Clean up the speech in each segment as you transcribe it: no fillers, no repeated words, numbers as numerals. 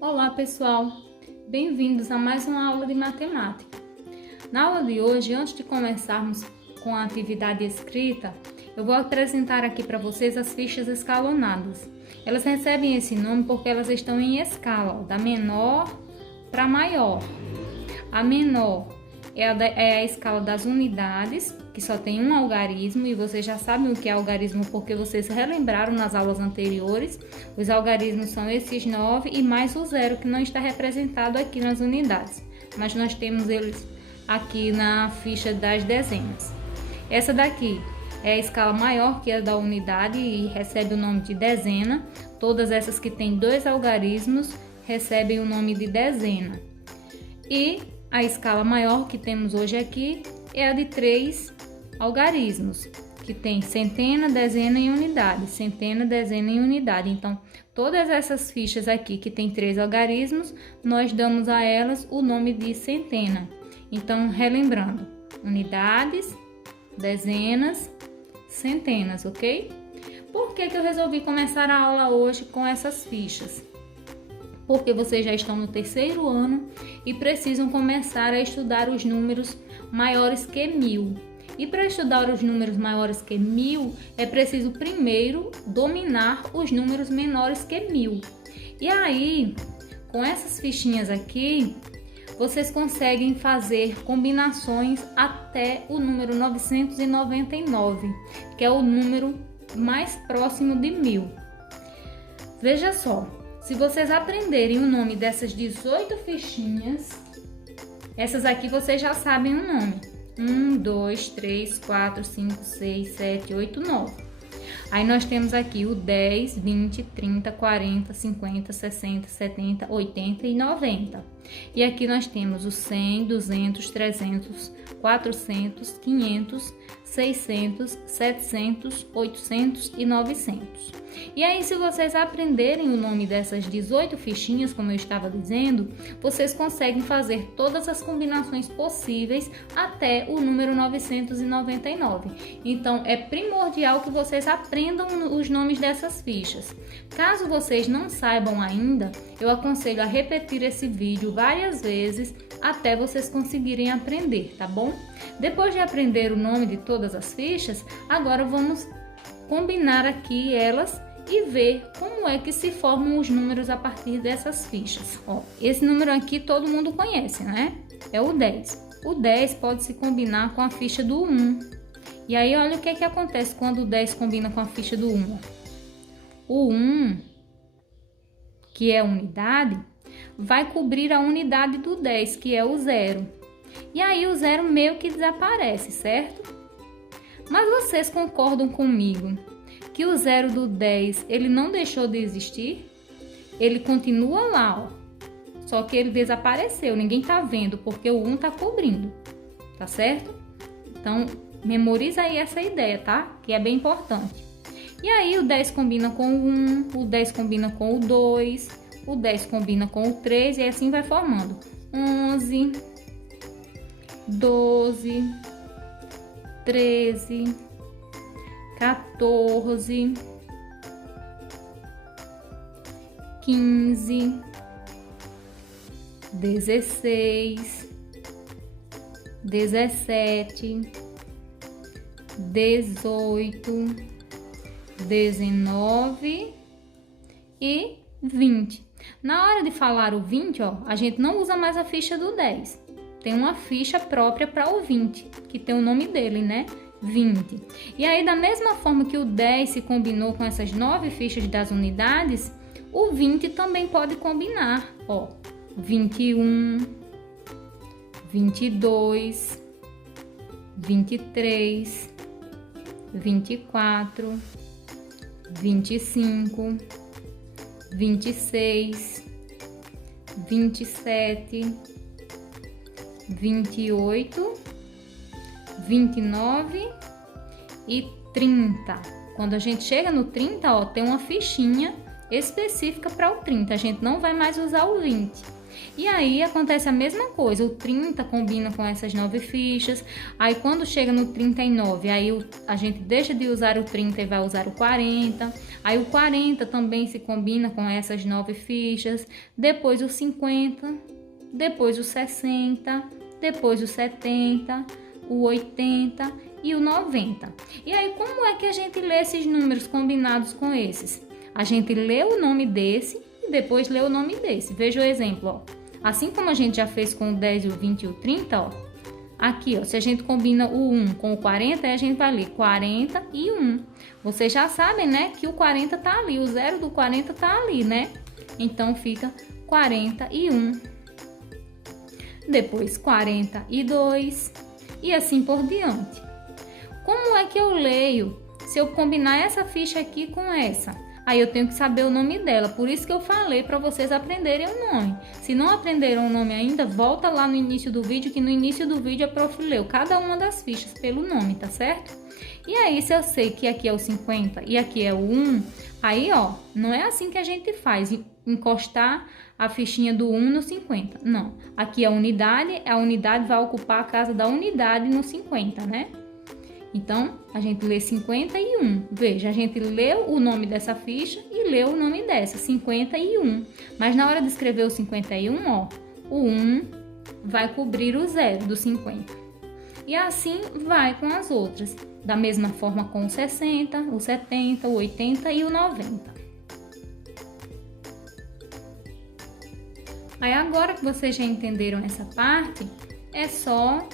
Olá pessoal, bem-vindos a mais uma aula de matemática. Na aula de hoje, antes de começarmos com a atividade escrita, eu vou apresentar aqui para vocês as fichas escalonadas. Elas recebem esse nome porque elas estão em escala, da menor para maior. A menor é a escala das unidades, que só tem um algarismo, e vocês já sabem o que é algarismo porque vocês relembraram nas aulas anteriores. Os algarismos são esses 9 e mais o 0, que não está representado aqui nas unidades, mas nós temos eles aqui na ficha das dezenas. Essa daqui é a escala maior, que é da unidade e recebe o nome de dezena. Todas essas que têm 2 algarismos recebem o nome de dezena. E a escala maior que temos hoje aqui é a de 3 algarismos, que tem centena, dezena e unidade, centena, dezena e unidade. Então, todas essas fichas aqui que tem 3 algarismos, nós damos a elas o nome de centena. Então, relembrando, unidades, dezenas, centenas, ok? Por que eu resolvi começar a aula hoje com essas fichas? Porque vocês já estão no 3º ano e precisam começar a estudar os números maiores que 1000. E para estudar os números maiores que 1000, é preciso primeiro dominar os números menores que 1000. E aí, com essas fichinhas aqui, vocês conseguem fazer combinações até o número 999, que é o número mais próximo de 1000. Veja só. Se vocês aprenderem o nome dessas 18 fichinhas, essas aqui vocês já sabem o nome. 1, 2, 3, 4, 5, 6, 7, 8, 9. Aí nós temos aqui o 10, 20, 30, 40, 50, 60, 70, 80 e 90. E aqui nós temos o 100, 200, 300, 400, 500, 600, 700, 800 e 900. E aí, se vocês aprenderem o nome dessas 18 fichinhas, como eu estava dizendo, vocês conseguem fazer todas as combinações possíveis até o número 999. Então, é primordial que vocês aprendam os nomes dessas fichas. Caso vocês não saibam ainda, eu aconselho a repetir esse vídeo várias vezes até vocês conseguirem aprender, tá bom? Depois de aprender o nome de todas as fichas, agora vamos combinar aqui elas e ver como é que se formam os números a partir dessas fichas. Ó, esse número aqui todo mundo conhece, né? É o 10. O 10 pode se combinar com a ficha do 1. E aí, olha o que é que acontece quando o 10 combina com a ficha do 1. O 1, que é unidade, vai cobrir a unidade do 10, que é o 0. E aí o 0 meio que desaparece, certo? Mas vocês concordam comigo que o 0 do 10, ele não deixou de existir? Ele continua lá, ó. Só que ele desapareceu, ninguém tá vendo, porque o 1 tá cobrindo, tá certo? Então, memoriza aí essa ideia, tá? Que é bem importante. E aí o 10 combina com o 1, o 10 combina com o 2, o 10 combina com o 3 e assim vai formando 11, 12, 13, 14, 15, 16, 17, 18, 19 e 20. Na hora de falar o 20, ó, a gente não usa mais a ficha do 10. Tem uma ficha própria para o 20, que tem o nome dele, né? 20. E aí, da mesma forma que o 10 se combinou com essas 9 fichas das unidades, o 20 também pode combinar. Ó, 21, 22, 23, 24, 25, 26, 27, 28, 29 e 30. Quando a gente chega no 30, ó, tem uma fichinha específica para o 30. A gente não vai mais usar o 20. E aí acontece a mesma coisa, o 30 combina com essas 9 fichas, aí quando chega no 39, aí a gente deixa de usar o 30 e vai usar o 40, aí o 40 também se combina com essas 9 fichas, depois o 50, depois o 60, depois o 70, o 80 e o 90. E aí como é que a gente lê esses números combinados com esses? A gente lê o nome desse e depois lê o nome desse. Veja o exemplo, ó. Assim como a gente já fez com o 10, o 20 e o 30, ó. Aqui, ó, se a gente combina o 1 com o 40, aí a gente vai ler 40 e 1. Vocês já sabem, né, que o 40 tá ali, o 0 do 40 tá ali, né? Então fica 41. Depois 42 e assim por diante. Como é que eu leio se eu combinar essa ficha aqui com essa? Aí eu tenho que saber o nome dela, por isso que eu falei para vocês aprenderem o nome. Se não aprenderam o nome ainda, volta lá no início do vídeo, que no início do vídeo a prof leu cada uma das fichas pelo nome, tá certo? E aí, se eu sei que aqui é o 50 e aqui é o 1, aí ó, não é assim que a gente faz, encostar a fichinha do 1 no 50, não. Aqui é a unidade vai ocupar a casa da unidade no 50, né? Então, a gente lê 51. Veja, a gente leu o nome dessa ficha e leu o nome dessa, 51. Mas na hora de escrever o 51, ó, o 1 vai cobrir o 0 do 50. E assim vai com as outras. Da mesma forma com o 60, o 70, o 80 e o 90. Aí agora que vocês já entenderam essa parte, é só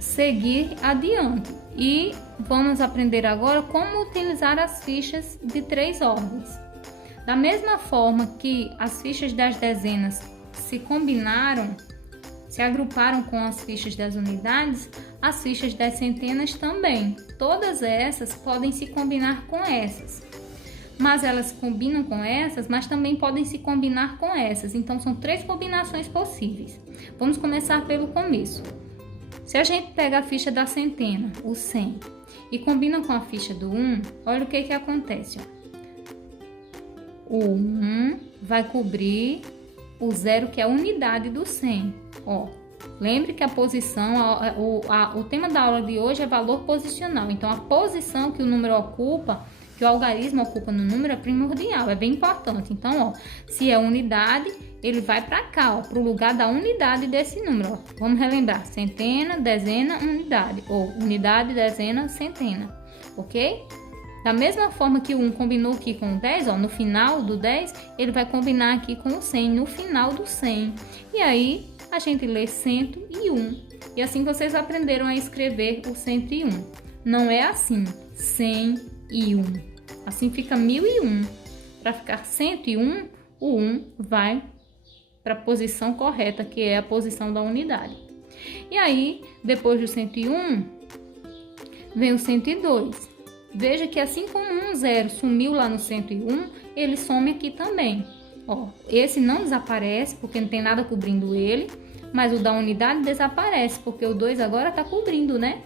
seguir adiante e vamos aprender agora como utilizar as fichas de 3 ordens. Da mesma forma que as fichas das dezenas se combinaram, se agruparam com as fichas das unidades, as fichas das centenas também. Todas essas podem se combinar com essas. Mas elas combinam com essas, mas também podem se combinar com essas. Então são 3 combinações possíveis. Vamos começar pelo começo. Se a gente pega a ficha da centena, o 100, e combina com a ficha do 1, olha o que acontece. Ó. O 1 vai cobrir o 0, que é a unidade do 100. Ó, lembre que a posição, o tema da aula de hoje é valor posicional. Então, a posição que o número ocupa, que o algarismo ocupa no número é primordial, é bem importante. Então, ó, se é unidade, ele vai para cá, ó, para o lugar da unidade desse número. Ó. Vamos relembrar: centena, dezena, unidade. Ou unidade, dezena, centena. Ok? Da mesma forma que o 1 combinou aqui com o 10, ó, no final do 10, ele vai combinar aqui com o 100, no final do 100. E aí, a gente lê 101. E assim vocês aprenderam a escrever o 101. Não é assim, 101. Assim fica 1001. Para ficar 101, o 1 vai para a posição correta, que é a posição da unidade. E aí, depois do 101, vem o 102. Veja que assim como um 0 sumiu lá no 101, ele some aqui também. Ó, esse não desaparece, porque não tem nada cobrindo ele, mas o da unidade desaparece, porque o 2 agora está cobrindo, né?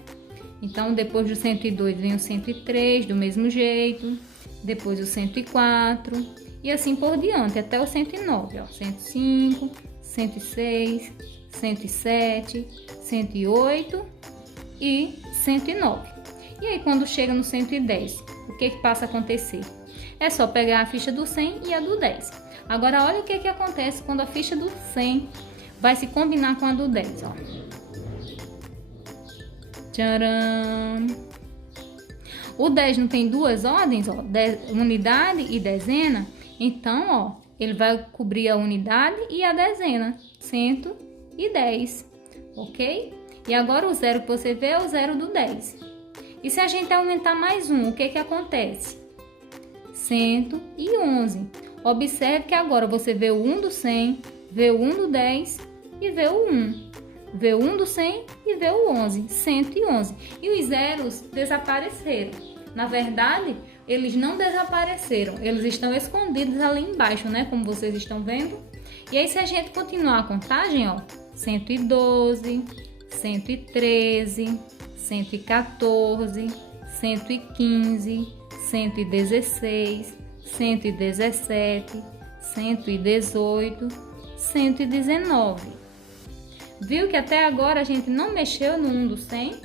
Então, depois do 102 vem o 103, do mesmo jeito, depois o 104... E assim por diante, até o 109, ó, 105, 106, 107, 108 e 109. E aí, quando chega no 110, o que passa a acontecer? É só pegar a ficha do 100 e a do 10. Agora, olha o que acontece quando a ficha do 100 vai se combinar com a do 10, ó. Tcharam! O 10 não tem 2 ordens, ó, unidade e dezena? Então, ó, ele vai cobrir a unidade e a dezena, 110, ok? E agora o 0 que você vê é o 0 do 10. E se a gente aumentar mais um, o que acontece? 111. Observe que agora você vê o 1 do 100, vê o 1 do 10 e vê o 1. Vê o 1 do 100 e vê o 11, 111. E os zeros desapareceram. Na verdade, eles não desapareceram, eles estão escondidos ali embaixo, né? Como vocês estão vendo. E aí, se a gente continuar a contagem, ó, 112, 113, 114, 115, 116, 117, 118, 119. Viu que até agora a gente não mexeu no 1 do 100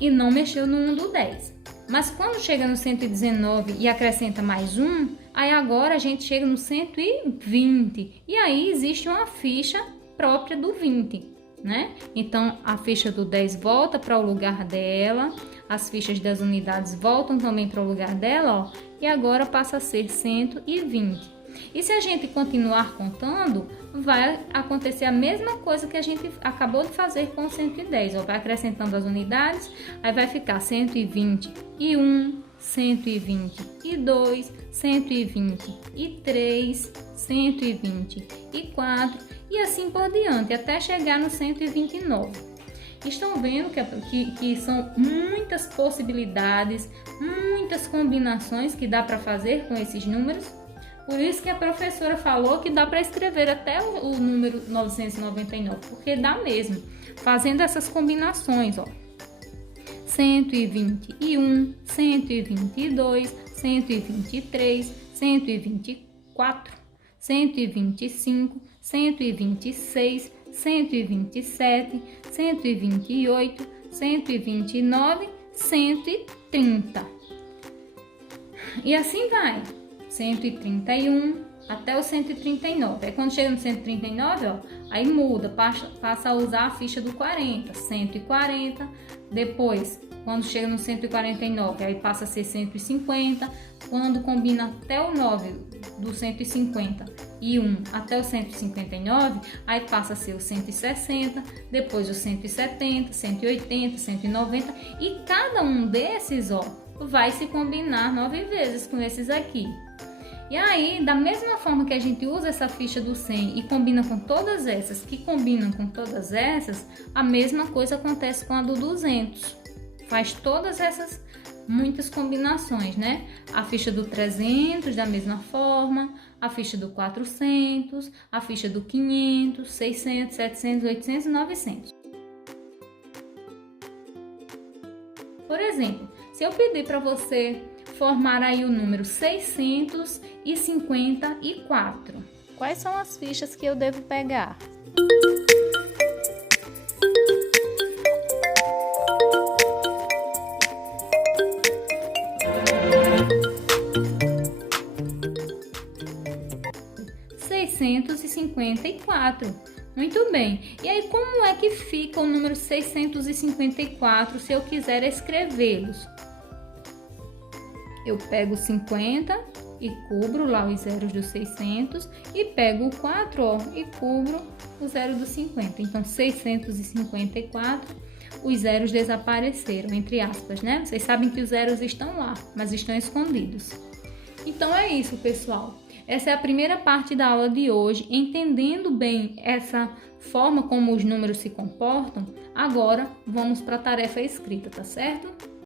e não mexeu no 1 do 10. Mas quando chega no 119 e acrescenta mais 1, aí agora a gente chega no 120. E aí existe uma ficha própria do 20, né? Então a ficha do 10 volta para o lugar dela, as fichas das unidades voltam também para o lugar dela, ó, e agora passa a ser 120. E se a gente continuar contando, vai acontecer a mesma coisa que a gente acabou de fazer com o 110. Ó, vai acrescentando as unidades, aí vai ficar 121, 122, 123, 124 e assim por diante, até chegar no 129. Estão vendo que são muitas possibilidades, muitas combinações que dá para fazer com esses números? Por isso que a professora falou que dá para escrever até o número 999, porque dá mesmo, fazendo essas combinações, ó. 121, 122, 123, 124, 125, 126, 127, 128, 129, 130. E assim vai. 131 até o 139. Aí quando chega no 139, ó, aí muda, passa a usar a ficha do 40, 140. Depois, quando chega no 149, aí passa a ser 150. Quando combina até o 9 do 150 e 1 até o 159, aí passa a ser o 160, depois o 170, 180, 190 e cada um desses, ó, vai se combinar 9 vezes com esses aqui. E aí, da mesma forma que a gente usa essa ficha do 100 e combina com todas essas, que combinam com todas essas, a mesma coisa acontece com a do 200. Faz todas essas muitas combinações, né? A ficha do 300 da mesma forma, a ficha do 400, a ficha do 500, 600, 700, 800 e 900. Por exemplo, se eu pedir para você formar aí o número 654, quais são as fichas que eu devo pegar? (654). Muito bem. E aí, como é que fica o número 654 se eu quiser escrevê-los? Eu pego 50 e cubro lá os zeros dos 600 e pego o 4, ó, e cubro o zero dos 50. Então, 654, os zeros desapareceram, entre aspas, né? Vocês sabem que os zeros estão lá, mas estão escondidos. Então, é isso, pessoal. Essa é a primeira parte da aula de hoje. Entendendo bem essa forma como os números se comportam, agora vamos para a tarefa escrita, tá certo?